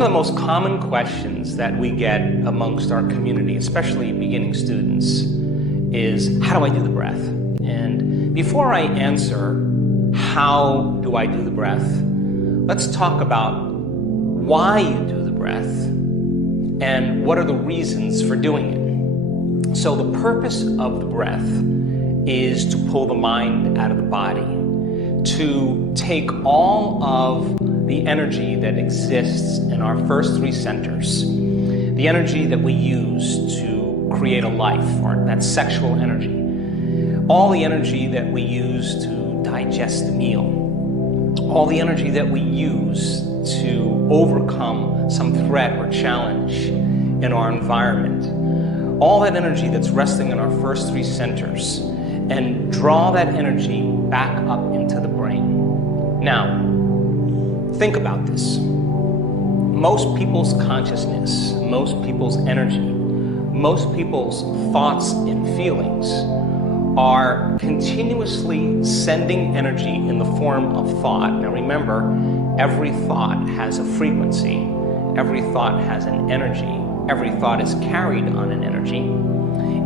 One of the most common questions that we get amongst our community, especially beginning students, is how do I do the breath? And before I answer how do I do the breath, let's talk about why you do the breath and what are the reasons for doing it. So the purpose of the breath is to pull the mind out of the body, to take all of the energy that exists in our first three centers, the energy that we use to create a life, or that sexual energy, all the energy that we use to digest a meal, all the energy that we use to overcome some threat or challenge in our environment, all that energy that's resting in our first three centers, and draw that energy back up into the brain. Now, think about this. Most people's consciousness, most people's energy, most people's thoughts and feelings are continuously sending energy in the form of thought. Now remember, every thought has a frequency, every thought has an energy, every thought is carried on an energy,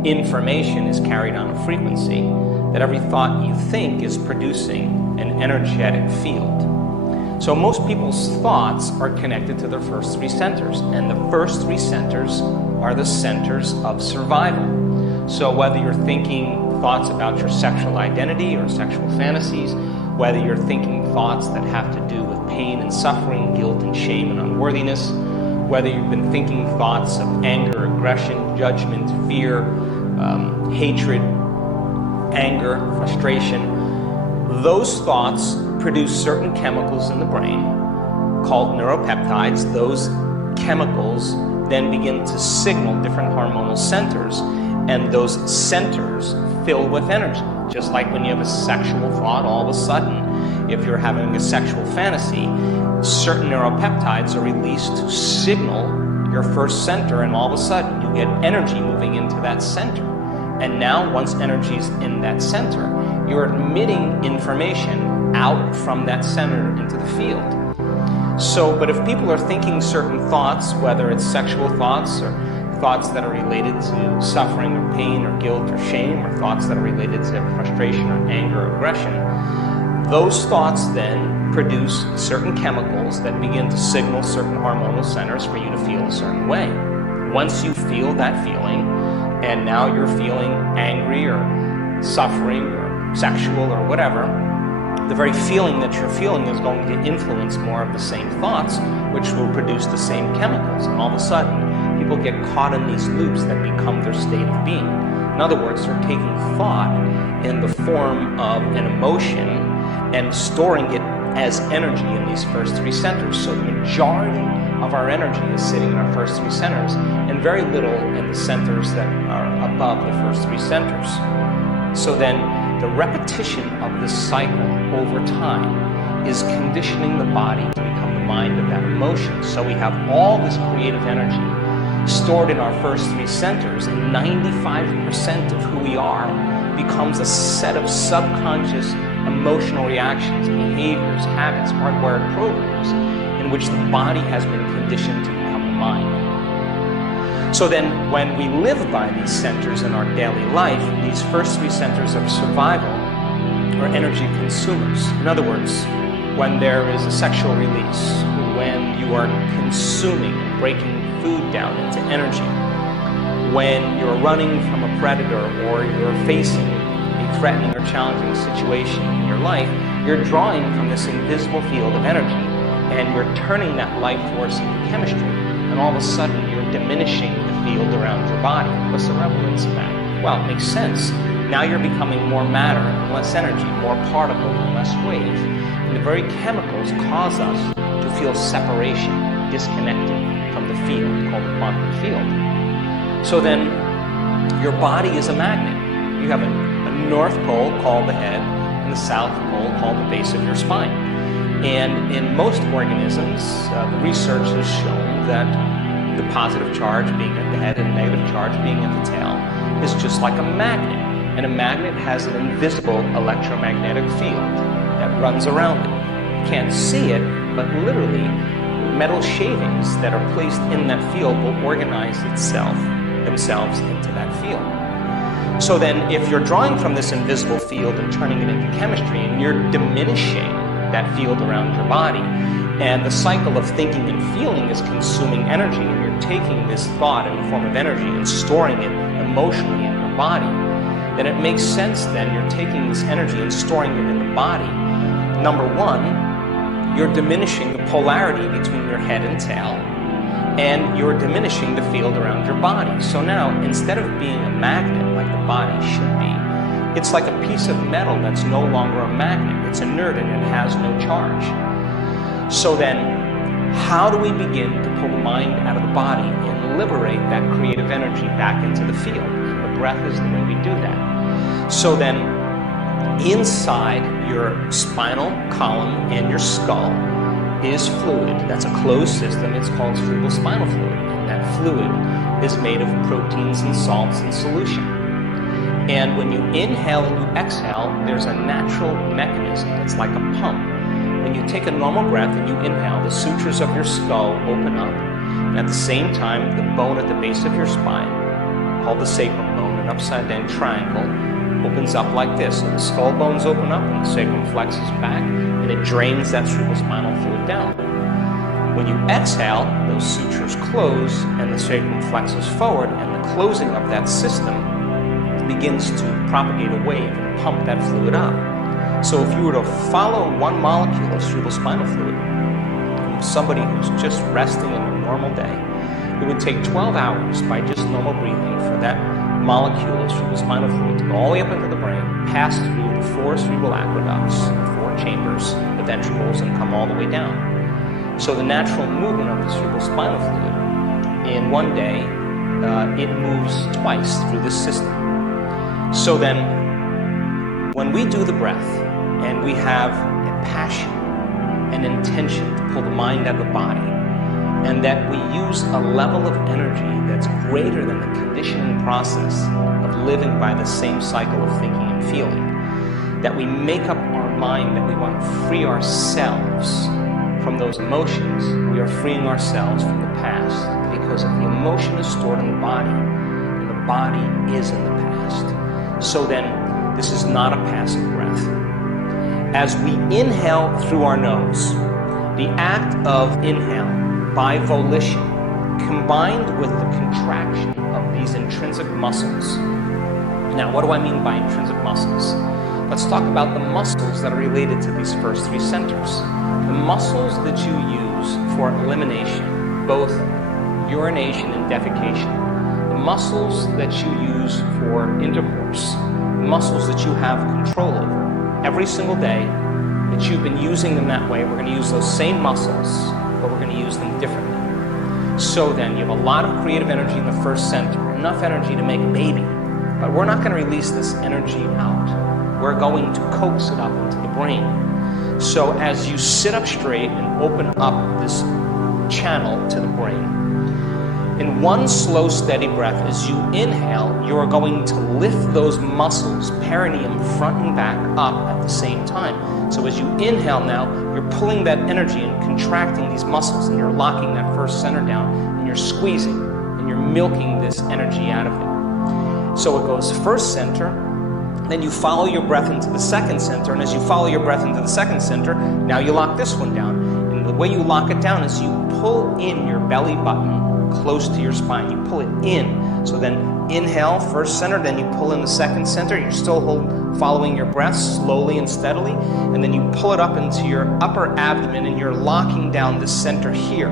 information is carried on a frequency, that every thought you think is producing an energetic field. So most people's thoughts are connected to their first three centers, and the first three centers are the centers of survival. So whether you're thinking thoughts about your sexual identity or sexual fantasies, whether you're thinking thoughts that have to do with pain and suffering, guilt and shame and unworthiness, whether you've been thinking thoughts of anger, aggression, judgment, fear, hatred, anger, frustration, those thoughts produce certain chemicals in the brain called neuropeptides. Those chemicals then begin to signal different hormonal centers, and those centers fill with energy. Just like when you have a sexual thought, all of a sudden, if you're having a sexual fantasy, certain neuropeptides are released to signal your first center, and all of a sudden you get energy moving into that center. And now, once energy is in that center, you're emitting information out from that center into the field. So, but if people are thinking certain thoughts, whether it's sexual thoughts or thoughts that are related to suffering or pain or guilt or shame, or thoughts that are related to frustration or anger or aggression, those thoughts then produce certain chemicals that begin to signal certain hormonal centers for you to feel a certain way. Once you feel that feeling, and now you're feeling angry or suffering or sexual or whatever, the very feeling that you're feeling is going to influence more of the same thoughts, which will produce the same chemicals. And all of a sudden, people get caught in these loops that become their state of being. In other words, they're taking thought in the form of an emotion and storing it as energy in these first three centers. So the majority of our energy is sitting in our first three centers, and very little in the centers that are above the first three centers. So then the repetition of this cycle over time is conditioning the body to become the mind of that emotion. So we have all this creative energy stored in our first three centers, and 95% of who we are becomes a set of subconscious emotional reactions, behaviors, habits, hardwired programs in which the body has been conditioned to become the mind. So then when we live by these centers in our daily life, these first three centers of survival are energy consumers. In other words, when there is a sexual release, when you are consuming, breaking food down into energy, when you're running from a predator or you're facing a threatening or challenging situation in your life, you're drawing from this invisible field of energy, and you're turning that life force into chemistry, and all of a sudden you're diminishing the field around your body. What's the relevance of that? Well, it makes sense. Now you're becoming more matter and less energy, more particle and less wave. And the very chemicals cause us to feel separation, disconnected from the field called the quantum field. So then your body is a magnet. You have a north pole called the head and the south pole called the base of your spine. And in most organisms, the research has shown that the positive charge being at the head and the negative charge being at the tail is just like a magnet. And a magnet has an invisible electromagnetic field that runs around it. You can't see it, but literally metal shavings that are placed in that field will organize themselves into that field. So then if you're drawing from this invisible field and turning it into chemistry, and you're diminishing that field around your body, and the cycle of thinking and feeling is consuming energy, and you're taking this thought in the form of energy and storing it emotionally in your body, then it makes sense then you're taking this energy and storing it in the body. Number one, you're diminishing the polarity between your head and tail, and you're diminishing the field around your body. So now, instead of being a magnet like the body should be, it's like a piece of metal that's no longer a magnet. It's inert and it has no charge. So then, how do we begin to pull the mind out of the body and liberate that creative energy back into the field? And the breath is the way we do that. So then, inside your spinal column and your skull is fluid. That's a closed system. It's called cerebrospinal fluid. And that fluid is made of proteins and salts in solution. And when you inhale and you exhale, there's a natural mechanism. It's like a pump. When you take a normal breath and you inhale, the sutures of your skull open up. And at the same time, the bone at the base of your spine, called the sacrum bone, an upside down triangle, opens up like this. So the skull bones open up and the sacrum flexes back, and it drains that cerebrospinal fluid down. When you exhale, those sutures close and the sacrum flexes forward, and the closing of that system begins to propagate a wave and pump that fluid up. So if you were to follow one molecule of cerebrospinal fluid from somebody who's just resting in a normal day, it would take 12 hours by just normal breathing for that molecule of cerebrospinal fluid to go all the way up into the brain, pass through the 4 cerebral aqueducts, 4 chambers, the ventricles, and come all the way down. So the natural movement of the cerebrospinal fluid, in one day, it moves twice through this system. So then, when we do the breath, and we have a passion, an intention to pull the mind out of the body, and that we use a level of energy that's greater than the conditioning process of living by the same cycle of thinking and feeling, that we make up our mind that we want to free ourselves from those emotions, we are freeing ourselves from the past, because if the emotion is stored in the body, and the body is in the past. So then, this is not a passive breath. As we inhale through our nose, the act of inhale by volition, combined with the contraction of these intrinsic muscles. Now, what do I mean by intrinsic muscles? Let's talk about the muscles that are related to these first 3 centers. The muscles that you use for elimination, both urination and defecation. The muscles that you use for intercourse. The muscles that you have control over. Every single day that you've been using them that way, we're going to use those same muscles, but we're going to use them differently. So then, you have a lot of creative energy in the first center, enough energy to make a baby, but we're not going to release this energy out. We're going to coax it up into the brain. So as you sit up straight and open up this channel to the brain, in one slow, steady breath, as you inhale, you are going to lift those muscles, perineum, front and back, up at the same time. So as you inhale now, you're pulling that energy and contracting these muscles, and you're locking that first center down, and you're squeezing, and you're milking this energy out of it. So it goes first center, then you follow your breath into the second center, and as you follow your breath into the second center, now you lock this one down. And the way you lock it down is you pull in your belly button close to your spine. You pull it in. So then inhale, first center, then you pull in the second center. You're still following your breath slowly and steadily. And then you pull it up into your upper abdomen, and you're locking down the center here.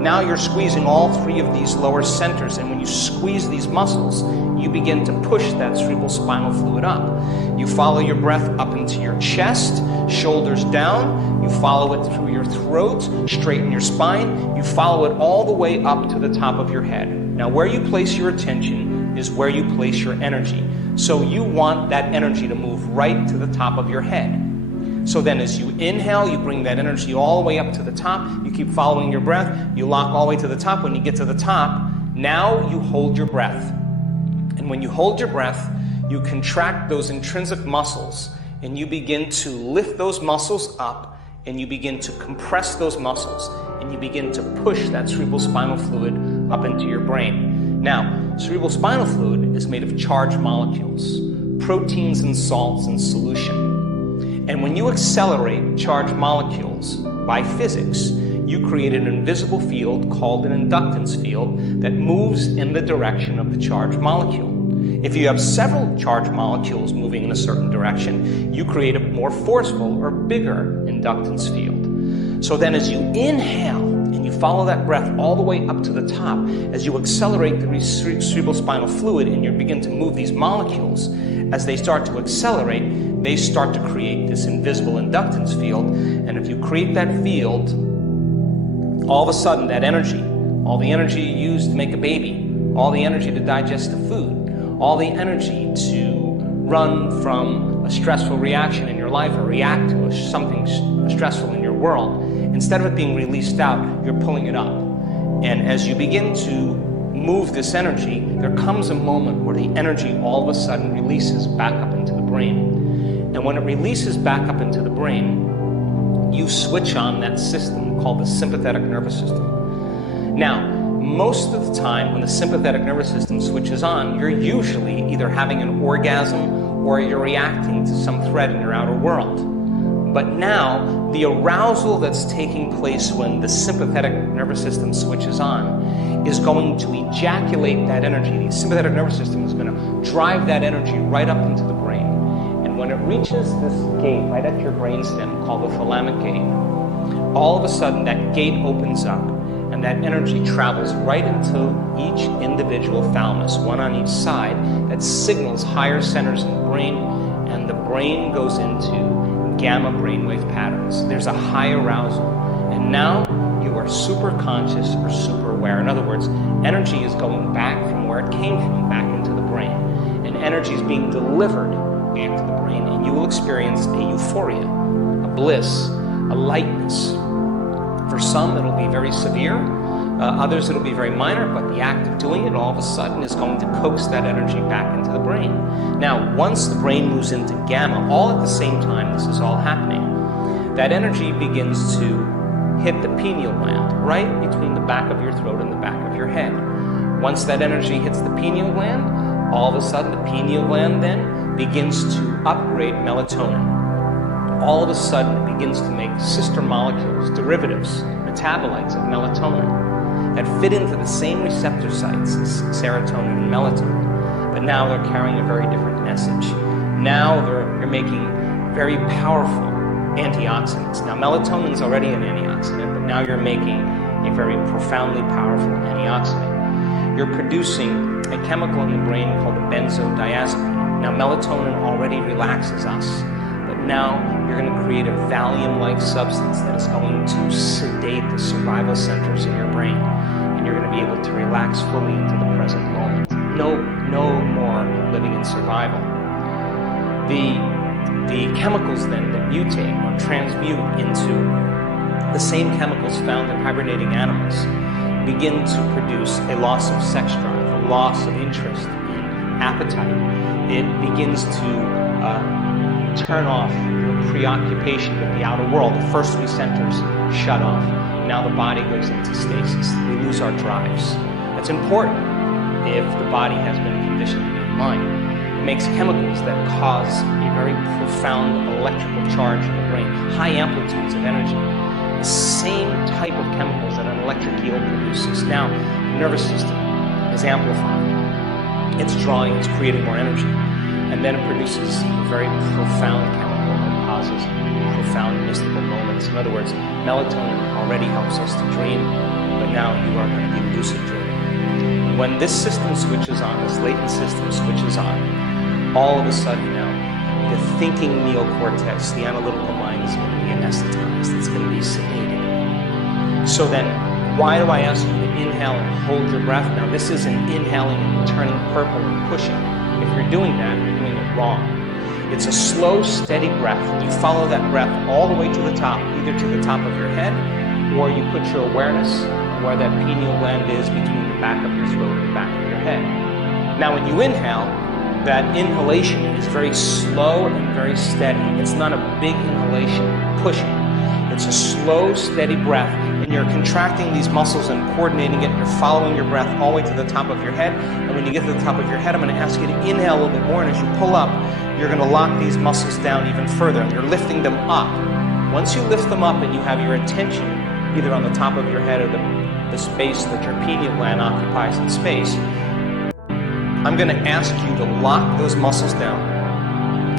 Now you're squeezing all 3 of these lower centers. And when you squeeze these muscles, you begin to push that cerebral spinal fluid up. You follow your breath up into your chest, shoulders down. You follow it through your throat, straighten your spine. You follow it all the way up to the top of your head. Now, where you place your attention is where you place your energy. So you want that energy to move right to the top of your head. So then as you inhale, you bring that energy all the way up to the top. You keep following your breath. You lock all the way to the top. When you get to the top, now you hold your breath. And when you hold your breath, you contract those intrinsic muscles, and you begin to lift those muscles up, and you begin to compress those muscles. and you begin to push that cerebral spinal fluid up into your brain. Now, cerebral spinal fluid is made of charged molecules, proteins and salts in solution. And when you accelerate charged molecules by physics, you create an invisible field called an inductance field that moves in the direction of the charged molecule. If you have several charged molecules moving in a certain direction, you create a more forceful or bigger inductance field. So then as you inhale and you follow that breath all the way up to the top, as you accelerate the cerebral spinal fluid and you begin to move these molecules, as they start to accelerate, they start to create this invisible inductance field. And if you create that field, all of a sudden that energy, all the energy you use to make a baby, all the energy to digest the food, all the energy to run from a stressful reaction in your life or react to something stressful in your world, instead of it being released out, you're pulling it up. And as you begin to move this energy, there comes a moment where the energy all of a sudden releases back up into the brain. And when it releases back up into the brain, you switch on that system called the sympathetic nervous system. Now, most of the time when the sympathetic nervous system switches on, you're usually either having an orgasm or you're reacting to some threat in your outer world. But now, the arousal that's taking place when the sympathetic nervous system switches on is going to ejaculate that energy. The sympathetic nervous system is going to drive that energy right up into the brain. And when it reaches this gate right at your brainstem called the thalamic gate, all of a sudden that gate opens up and that energy travels right into each individual thalamus, one on each side, that signals higher centers in the brain, and the brain goes into gamma brainwave patterns. There's a high arousal, and now you are super conscious or super aware. In other words, energy is going back from where it came from, back into the brain, and energy is being delivered back to the brain, and you will experience a euphoria, a bliss, a lightness. For some, it'll be very severe. Others, it'll be very minor, but the act of doing it all of a sudden is going to coax that energy back into the brain. Now, once the brain moves into gamma, all at the same time this is all happening, that energy begins to hit the pineal gland, right between the back of your throat and the back of your head. Once that energy hits the pineal gland, all of a sudden the pineal gland then begins to upgrade melatonin. All of a sudden it begins to make sister molecules, derivatives, metabolites of melatonin that fit into the same receptor sites as serotonin and melatonin. But now they're carrying a very different message. Now you're making very powerful antioxidants. Now melatonin is already an antioxidant, but now you're making a very profoundly powerful antioxidant. You're producing a chemical in the brain called the benzodiazepine. Now melatonin already relaxes us. Now you're going to create a Valium-like substance that is going to sedate the survival centers in your brain, and you're going to be able to relax fully into the present moment. No more living in survival. The chemicals then that mutate or transmute into the same chemicals found in hibernating animals begin to produce a loss of sex drive, a loss of interest in appetite. It begins to turn off your preoccupation with the outer world. The first three centers shut off. Now the body goes into stasis. We lose our drives. That's important if the body has been conditioned to be in line. It makes chemicals that cause a very profound electrical charge in the brain, high amplitudes of energy. The same type of chemicals that an electric eel produces. Now the nervous system is amplified. It's drawing, it's creating more energy. And then it produces a very profound chemical that causes profound mystical moments. In other words, melatonin already helps us to dream, but now you are going to be lucid dreaming. When this system switches on, this latent system switches on, all of a sudden now, the thinking neocortex, the analytical mind, is going to be anesthetized. It's going to be sedated. So then, why do I ask you to inhale and hold your breath? Now, this isn't inhaling and turning purple and pushing. If you're doing that, you're doing it wrong. It's a slow, steady breath. You follow that breath all the way to the top, either to the top of your head, or you put your awareness where that pineal gland is between the back of your throat and the back of your head. Now, when you inhale, that inhalation is very slow and very steady. It's not a big inhalation pushing. It's a slow, steady breath and you're contracting these muscles and coordinating it. You're following your breath all the way to the top of your head. And when you get to the top of your head, I'm going to ask you to inhale a little bit more. And as you pull up, you're going to lock these muscles down even further. And you're lifting them up. Once you lift them up and you have your attention either on the top of your head or the space that your pineal gland occupies in space, I'm going to ask you to lock those muscles down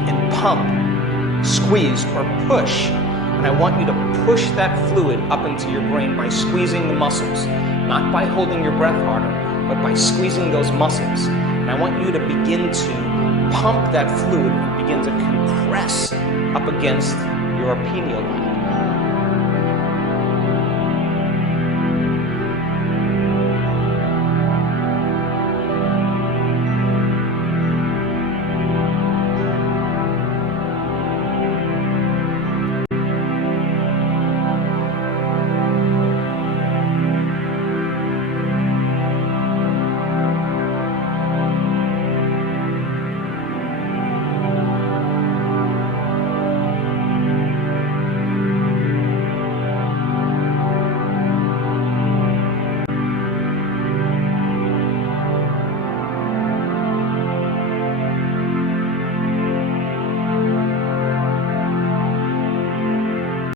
and pump, squeeze, or push. And I want you to push that fluid up into your brain by squeezing the muscles, not by holding your breath harder, but by squeezing those muscles. And I want you to begin to pump that fluid and begin to compress up against your pineal gland.